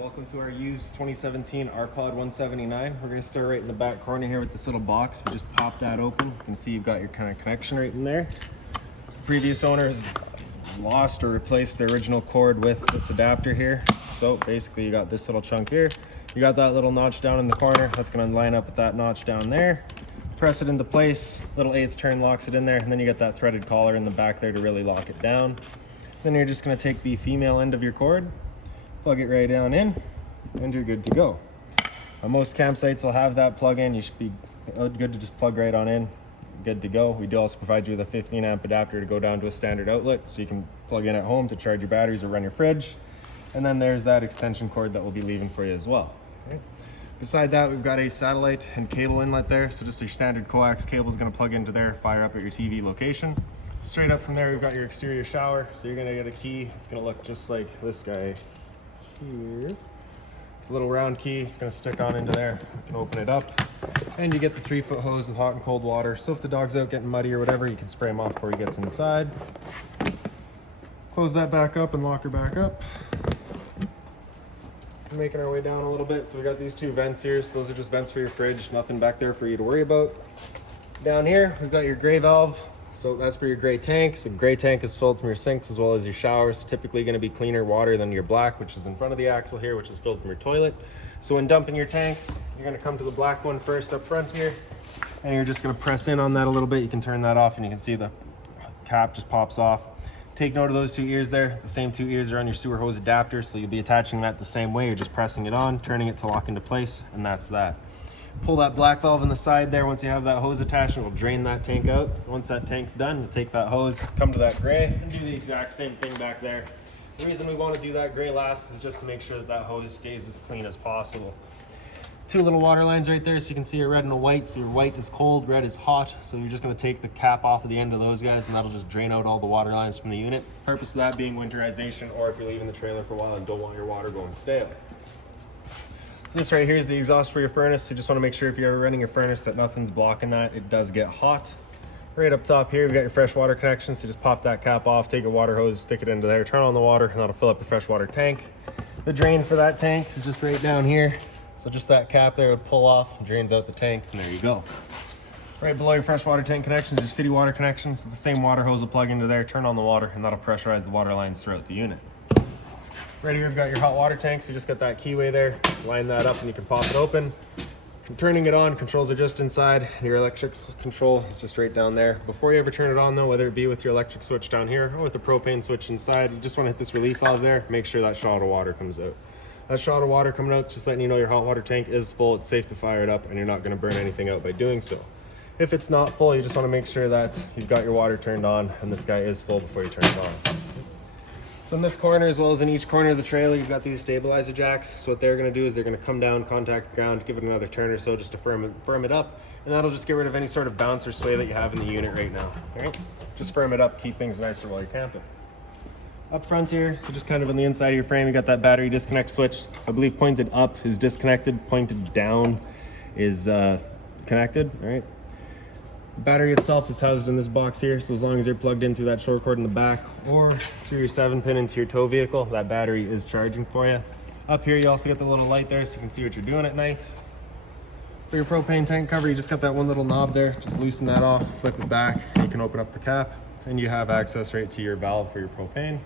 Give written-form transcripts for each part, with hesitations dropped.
Welcome to our used 2017 RPOD 179. We're going to start right in the back corner here with this little box. We just pop that open. You can see you've got your kind of connection right in there. So the previous owner has lost or replaced the original cord with this adapter here. So basically you got this little chunk here. You got that little notch down in the corner. That's going to line up with that notch down there. Press it into place. Little 1/8 turn locks it in there. And then you get that threaded collar in the back there to really lock it down. Then you're just going to take the female end of your cord, plug it right down in, and you're good to go. Most campsites will have that plug in. You should be good to just plug right on in, good to go. We do also provide you with a 15 amp adapter to go down to a standard outlet, so you can plug in at home to charge your batteries or run your fridge. And then there's that extension cord that we'll be leaving for you as well. Okay. Beside that, we've got a satellite and cable inlet there. So just your standard coax cable is going to plug into there, fire up at your TV location. Straight up from there, we've got your exterior shower. So you're going to get a key. It's going to look just like this guy here. It's a little round key. It's going to stick on into there. You can open it up, and you get the 3-foot hose with hot and cold water. So if the dog's out getting muddy or whatever, you can spray him off before he gets inside. Close that back up and lock her back up. Making our way down a little bit. So we got these 2 vents here. So those are just vents for your fridge. Nothing back there for you to worry about. Down here, we've got your gray valve. So that's for your gray tank. So gray tank is filled from your sinks as well as your showers. So typically going to be cleaner water than your black, which is in front of the axle here, which is filled from your toilet. So when dumping your tanks, you're going to come to the black one first up front here, and you're just going to press in on that a little bit. You can turn that off, and you can see the cap just pops off. Take note of those 2 ears there. The same 2 ears are on your sewer hose adapter, so you'll be attaching that the same way. You're just pressing it on, turning it to lock into place, and that's that. Pull that black valve in the side there. Once you have that hose attached, it will drain that tank out. Once that tank's done, you'll take that hose, come to that gray, and do the exact same thing back there. The reason we want to do that gray last is just to make sure that that hose stays as clean as possible. 2 little water lines right there, so you can see a red and a white. So your white is cold, red is hot. So you're just going to take the cap off of the end of those guys, and that'll just drain out all the water lines from the unit. Purpose of that being winterization, or if you're leaving the trailer for a while and don't want your water going stale. This right here is the exhaust for your furnace. You just want to make sure if you're ever running your furnace that nothing's blocking that. It does get hot. Right up top here, we've got your fresh water connection. So just pop that cap off, take a water hose, stick it into there, turn on the water, and that'll fill up your fresh water tank. The drain for that tank is just right down here. So just that cap there would pull off, drains out the tank, and there you go. Right below your fresh water tank connections, your city water connections. So the same water hose will plug into there, turn on the water, and that'll pressurize the water lines throughout the unit. Right here, we've got your hot water tank. So you just got that keyway there. Line that up and you can pop it open. Turning it on, controls are just inside. Your electric control is just right down there. Before you ever turn it on though, whether it be with your electric switch down here or with the propane switch inside, you just want to hit this relief valve there. Make sure that shot of water comes out. That shot of water coming out is just letting you know your hot water tank is full. It's safe to fire it up and you're not going to burn anything out by doing so. If it's not full, you just want to make sure that you've got your water turned on and this guy is full before you turn it on. So in this corner, as well as in each corner of the trailer, you've got these stabilizer jacks. So what they're going to do is they're going to come down, contact the ground, give it another turn or so just to firm it up, and that'll just get rid of any sort of bounce or sway that you have in the unit right now. All right? Just firm it up, keep things nicer while you're camping. Up front here, so just kind of on the inside of your frame, you got that battery disconnect switch. I believe pointed up is disconnected, pointed down is connected. All right? The battery itself is housed in this box here, so as long as you're plugged in through that short cord in the back or through your 7-pin into your tow vehicle, that battery is charging for you. Up here, you also get the little light there so you can see what you're doing at night. For your propane tank cover, you just got that one little knob there. Just loosen that off, flip it back, and you can open up the cap, and you have access right to your valve for your propane.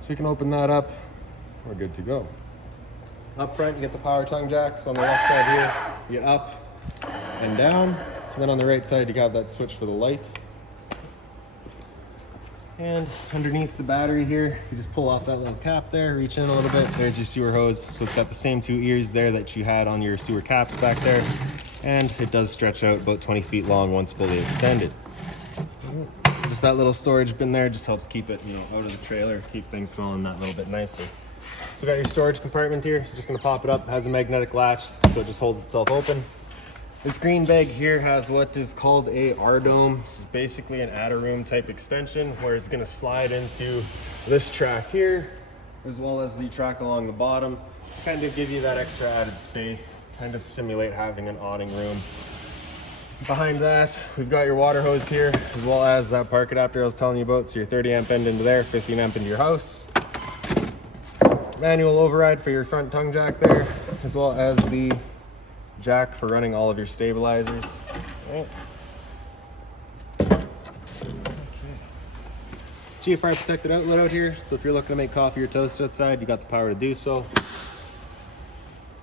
So we can open that up, we're good to go. Up front, you get the power tongue jack. So on the left side here, you get up and down. And then on the right side, you have that switch for the light. And underneath the battery here, you just pull off that little cap there, reach in a little bit. There's your sewer hose. So it's got the same 2 ears there that you had on your sewer caps back there. And it does stretch out about 20 feet long once fully extended. Just that little storage bin there just helps keep it, out of the trailer, keep things smelling that little bit nicer. So we got your storage compartment here. So just gonna pop it up. It has a magnetic latch, so it just holds itself open. This green bag here has what is called a R-dome. This is basically an add-a-room type extension where it's going to slide into this track here, as well as the track along the bottom, kind of give you that extra added space, kind of simulate having an awning room. Behind that, we've got your water hose here, as well as that park adapter I was telling you about. So your 30 amp end into there, 15 amp into your house. manual override for your front tongue jack there, as well as the jack for running all of your stabilizers. Right. GFI protected outlet out here, so if you're looking to make coffee or toast outside, you got the power to do so.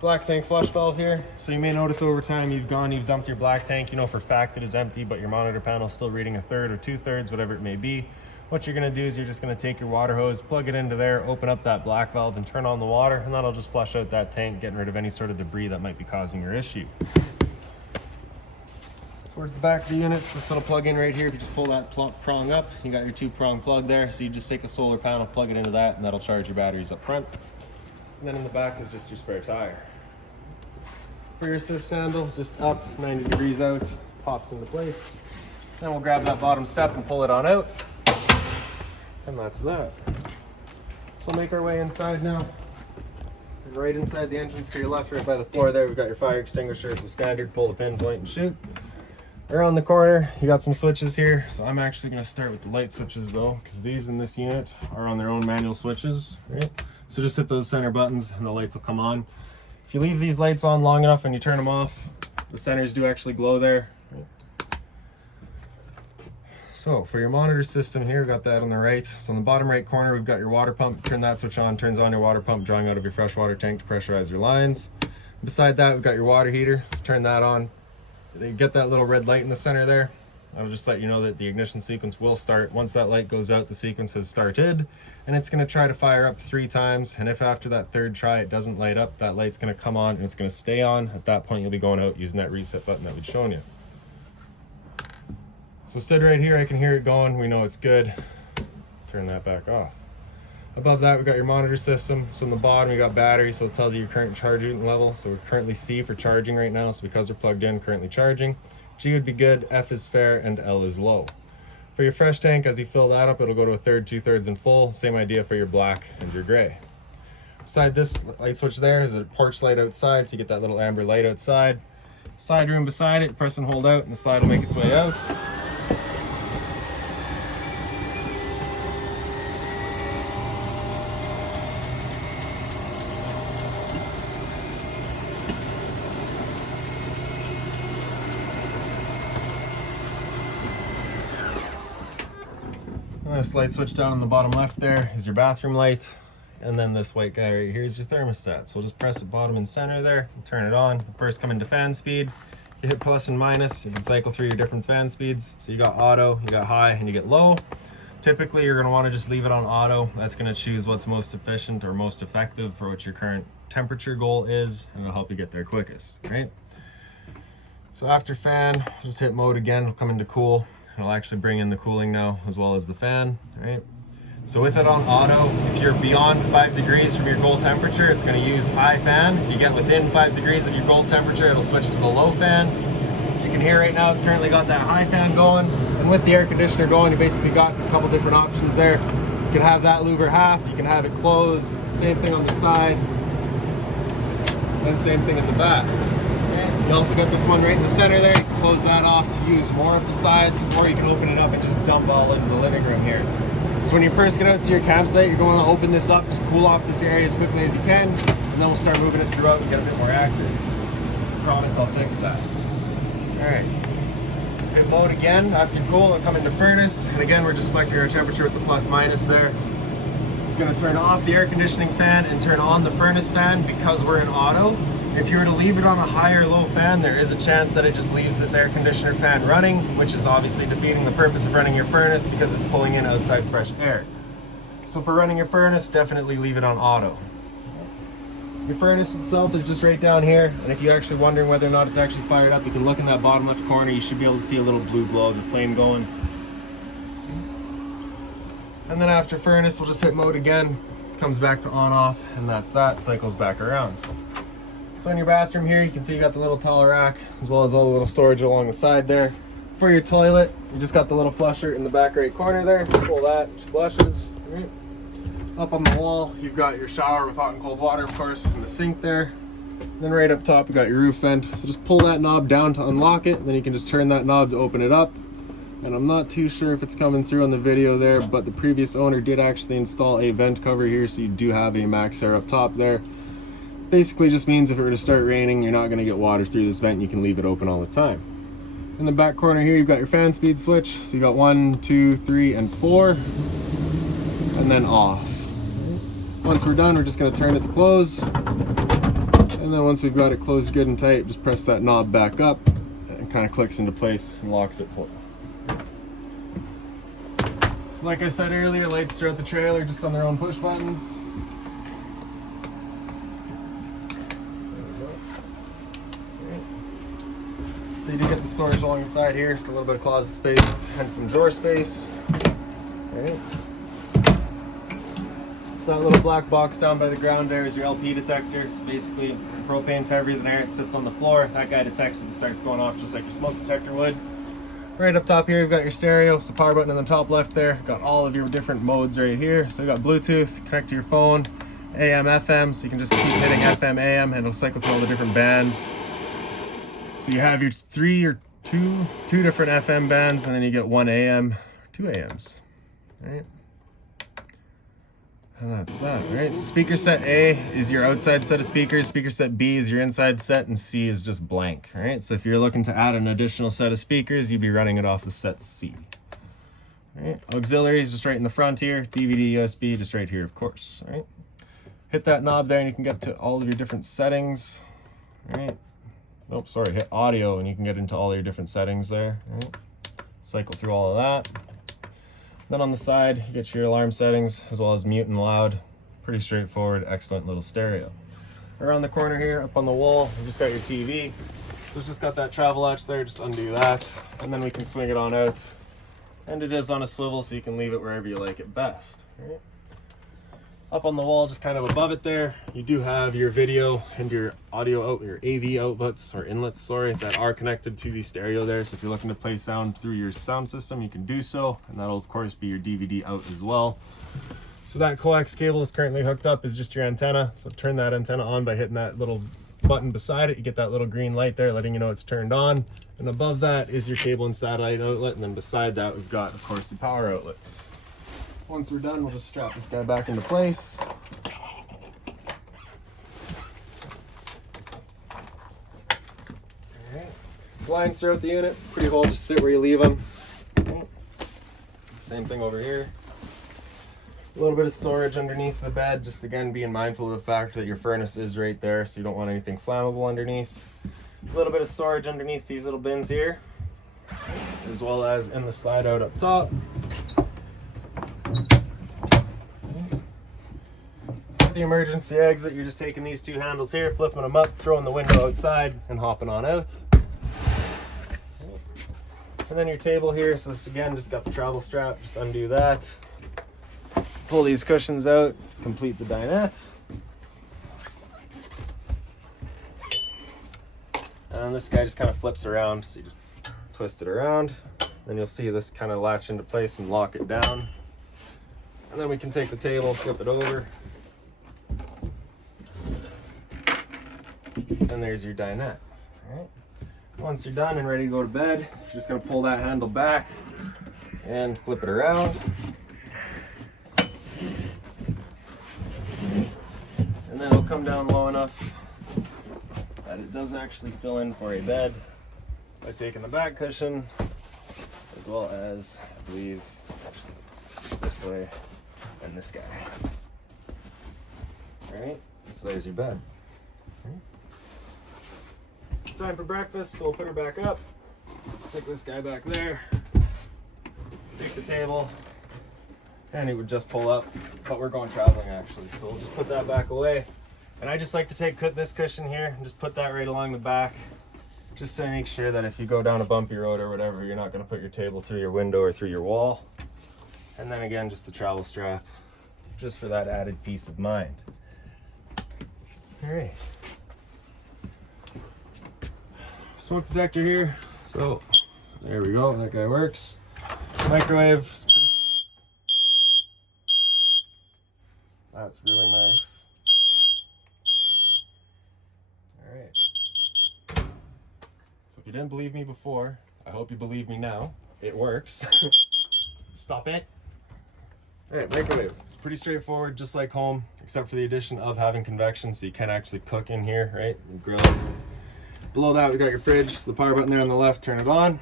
Black tank flush valve here. So you may notice over time you've dumped your black tank. You know for a fact it is empty, but your monitor panel is still reading 1/3 or 2/3, whatever it may be. What you're gonna do is you're just gonna take your water hose, plug it into there, open up that black valve and turn on the water, and that'll just flush out that tank, getting rid of any sort of debris that might be causing your issue. Towards the back of the units, this little plug in right here, if you just pull that prong up, you got your 2-prong plug there. So you just take a solar panel, plug it into that, and that'll charge your batteries up front. And then in the back is just your spare tire. For your assist handle, just up 90 degrees out, pops into place. Then we'll grab that bottom step and pull it on out. And that's that. So we'll make our way inside now. And right inside the entrance to your left, right by the floor there, we've got your fire extinguisher. So standard, pull the pin, point, and shoot. Around the corner, you got some switches here. So I'm actually gonna start with the light switches though, because these in this unit are on their own manual switches, right? So just hit those center buttons and the lights will come on. If you leave these lights on long enough and you turn them off, the centers do actually glow there. Right? So for your monitor system here, we've got that on the right. So in the bottom right corner, we've got your water pump. Turn that switch on, turns on your water pump, drawing out of your freshwater tank to pressurize your lines. Beside that, we've got your water heater. Turn that on. You get that little red light in the center there. I'll just let you know that the ignition sequence will start. Once that light goes out, the sequence has started, and it's gonna try to fire up 3 times. And if after that 3rd try it doesn't light up, that light's gonna come on and it's gonna stay on. At that point, you'll be going out using that reset button that we'd shown you. So stood right here, I can hear it going. We know it's good. Turn that back off. Above that, we got your monitor system. So in the bottom, we got battery, so it tells you your current charging level. So we're currently C for charging right now. So because we're plugged in, currently charging. G would be good, F is fair, and L is low. For your fresh tank, as you fill that up, it'll go to 1/3, 2/3, and full. Same idea for your black and your gray. Beside this light switch there is a porch light outside, so you get that little amber light outside. Side room beside it, press and hold out, and the slide will make its way out. This light switch down on the bottom left there is your bathroom light, and then this white guy right here is your thermostat. So we'll just press it bottom and center there and turn it on. First come into fan speed, you hit plus and minus, you can cycle through your different fan speeds. So you got auto, you got high, and you get low. Typically you're going to want to just leave it on auto. That's going to choose what's most efficient or most effective for what your current temperature goal is, and it'll help you get there quickest, right? So after fan, just hit mode again, it'll come into cool. It'll actually bring in the cooling now as well as the fan, right? So with it on auto, if you're beyond 5 degrees from your goal temperature, it's going to use high fan. If you get within 5 degrees of your goal temperature, it'll switch to the low fan. So you can hear right now it's currently got that high fan going. And with the air conditioner going, you basically got a couple different options there. You can have that louver half, you can have it closed, same thing on the side, and same thing at the back. You also got this one right in the center there. You can close that off to use more of the sides, or you can open it up and just dump all into the living room here. So when you first get out to your campsite, you're going to open this up, just cool off this area as quickly as you can, and then we'll start moving it throughout and get a bit more accurate. I promise I'll fix that. Alright. Hit mode again. After cool, it'll come into furnace, and again we're just selecting our temperature with the plus minus there. It's going to turn off the air conditioning fan and turn on the furnace fan because we're in auto. If you were to leave it on a high or low fan, there is a chance that it just leaves this air conditioner fan running, which is obviously defeating the purpose of running your furnace because it's pulling in outside fresh air. So for running your furnace, definitely leave it on auto. Your furnace itself is just right down here, and if you're actually wondering whether or not it's actually fired up, you can look in that bottom left corner. You should be able to see a little blue glow of the flame going. And then after furnace, we'll just hit mode again, comes back to on off, and that's that, cycles back around. So in your bathroom here, you can see you got the little towel rack, as well as all the little storage along the side there. For your toilet, you just got the little flusher in the back right corner there. Pull that, she flushes. Right. Up on the wall, you've got your shower with hot and cold water, of course, and the sink there. Then right up top, you got your roof vent. So just pull that knob down to unlock it, and then you can just turn that knob to open it up. And I'm not too sure if it's coming through on the video there, but the previous owner did actually install a vent cover here, so you do have a max air up top there. Basically just means if it were to start raining, you're not going to get water through this vent. You can leave it open all the time. In the back corner here, you've got your fan speed switch. So you got 1, 2, 3, and 4, and then off. Once we're done, we're just going to turn it to close. And then once we've got it closed good and tight, just press that knob back up, and it kind of clicks into place and locks it full. So like I said earlier, lights throughout the trailer just on their own push buttons. So you do get the storage along the side here, so a little bit of closet space and some drawer space. Right. So that little black box down by the ground there is your LP detector. So basically, propane's heavier than air, it sits on the floor. That guy detects it and starts going off just like your smoke detector would. Right up top here, you've got your stereo, so power button in the top left there. Got all of your different modes right here. So you got Bluetooth, connect to your phone, AM, FM, so you can just keep hitting FM, AM, and it'll cycle through all the different bands. So you have your two different FM bands, and then you get 1 AM, 2 AMs, right? And that's that, right? So speaker set A is your outside set of speakers, speaker set B is your inside set, and C is just blank, right? So if you're looking to add an additional set of speakers, you'd be running it off of set C. Right? Auxiliary is just right in the front here, DVD, USB, just right here, of course, right? Hit that knob there and you can get to all of your different settings, right? Nope, sorry, hit audio and you can get into all your different settings there. Right? Cycle through all of that. Then on the side, you get your alarm settings as well as mute and loud. Pretty straightforward, excellent little stereo. Around the corner here, up on the wall, you just got your TV. So it's just got that travel latch there, just undo that. And then we can swing it on out. And it is on a swivel, so you can leave it wherever you like it best. Right? Up on the wall, just kind of above it there, you do have your video and your audio out, your AV outputs or inlets, sorry, that are connected to the stereo there. So if you're looking to play sound through your sound system, you can do so, and that'll of course be your DVD out as well. So that coax cable is currently hooked up is just your antenna. So turn that antenna on by hitting that little button beside it. You get that little green light there letting you know it's turned on. And above that is your cable and satellite outlet, and then beside that we've got of course the power outlets. Once we're done, we'll just strap this guy back into place. Alright. Blinds throughout the unit, pretty cool, just sit where you leave them. Okay. Same thing over here. A little bit of storage underneath the bed, just again being mindful of the fact that your furnace is right there, so you don't want anything flammable underneath. A little bit of storage underneath these little bins here, as well as in the slide out up top. For the emergency exit, you're just taking these two handles here, flipping them up, throwing the window outside, and hopping on out. And then your table here, so again, just got the travel strap, just undo that. Pull these cushions out to complete the dinette. And this guy just kind of flips around, so you just twist it around. Then you'll see this kind of latch into place and lock it down. And then we can take the table, flip it over. And there's your dinette. All right. Once you're done and ready to go to bed, you're just gonna pull that handle back and flip it around. And then it'll come down low enough that it does actually fill in for a bed by taking the back cushion, as well as, I believe, actually this way and this guy. All right, so there's your bed. Time for breakfast, so we'll put her back up, stick this guy back there, take the table, and it would just pull up, but we're going traveling actually, so we'll just put that back away. And I just like to take this cushion here and just put that right along the back, just to make sure that if you go down a bumpy road or whatever, you're not going to put your table through your window or through your wall. And then again, just the travel strap, just for that added peace of mind. All right. Smoke detector here, so there we go, that guy works. Microwave, that's really nice. All right, so if you didn't believe me before, I hope you believe me now. it works. Stop it. All right, microwave. It's pretty straightforward, just like home, except for the addition of having convection, so you can actually cook in here, right? And grill it. Below that, we got your fridge. The power button there on the left, turn it on.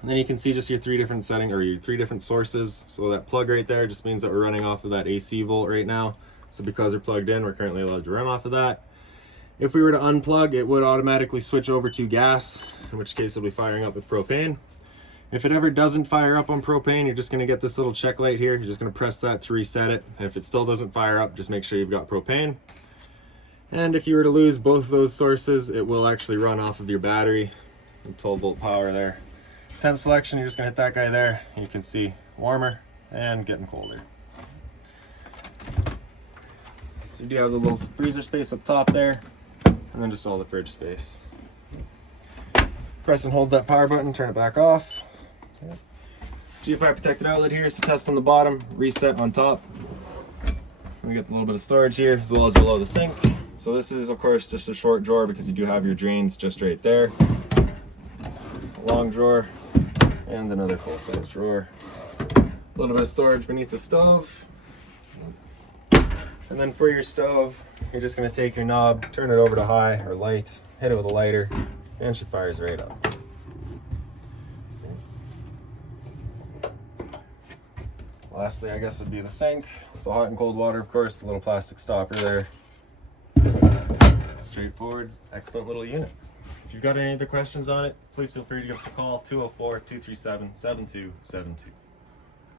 And then you can see just your 3 different settings, or your 3 different sources. So that plug right there just means that we're running off of that AC volt right now. So because they're plugged in, we're currently allowed to run off of that. If we were to unplug, it would automatically switch over to gas, in which case it'll be firing up with propane. If it ever doesn't fire up on propane, you're just gonna get this little check light here. You're just gonna press that to reset it. And if it still doesn't fire up, just make sure you've got propane. And if you were to lose both those sources, it will actually run off of your battery. 12 volt power there. Temp selection, you're just gonna hit that guy there. And you can see warmer and getting colder. So you do have the little freezer space up top there, and then just all the fridge space. Press and hold that power button, turn it back off. GFI protected outlet here, so test on the bottom, reset on top. We got a little bit of storage here, as well as below the sink. So this is, of course, just a short drawer because you do have your drains just right there. A long drawer, and another full-size drawer. A little bit of storage beneath the stove. And then for your stove, you're just gonna take your knob, turn it over to high or light, hit it with a lighter, and she fires right up. Lastly, I guess would be the sink. So hot and cold water, of course, the little plastic stopper there. Straightforward, excellent little unit. If you've got any other questions on it, please feel free to give us a call, 204-237-7272.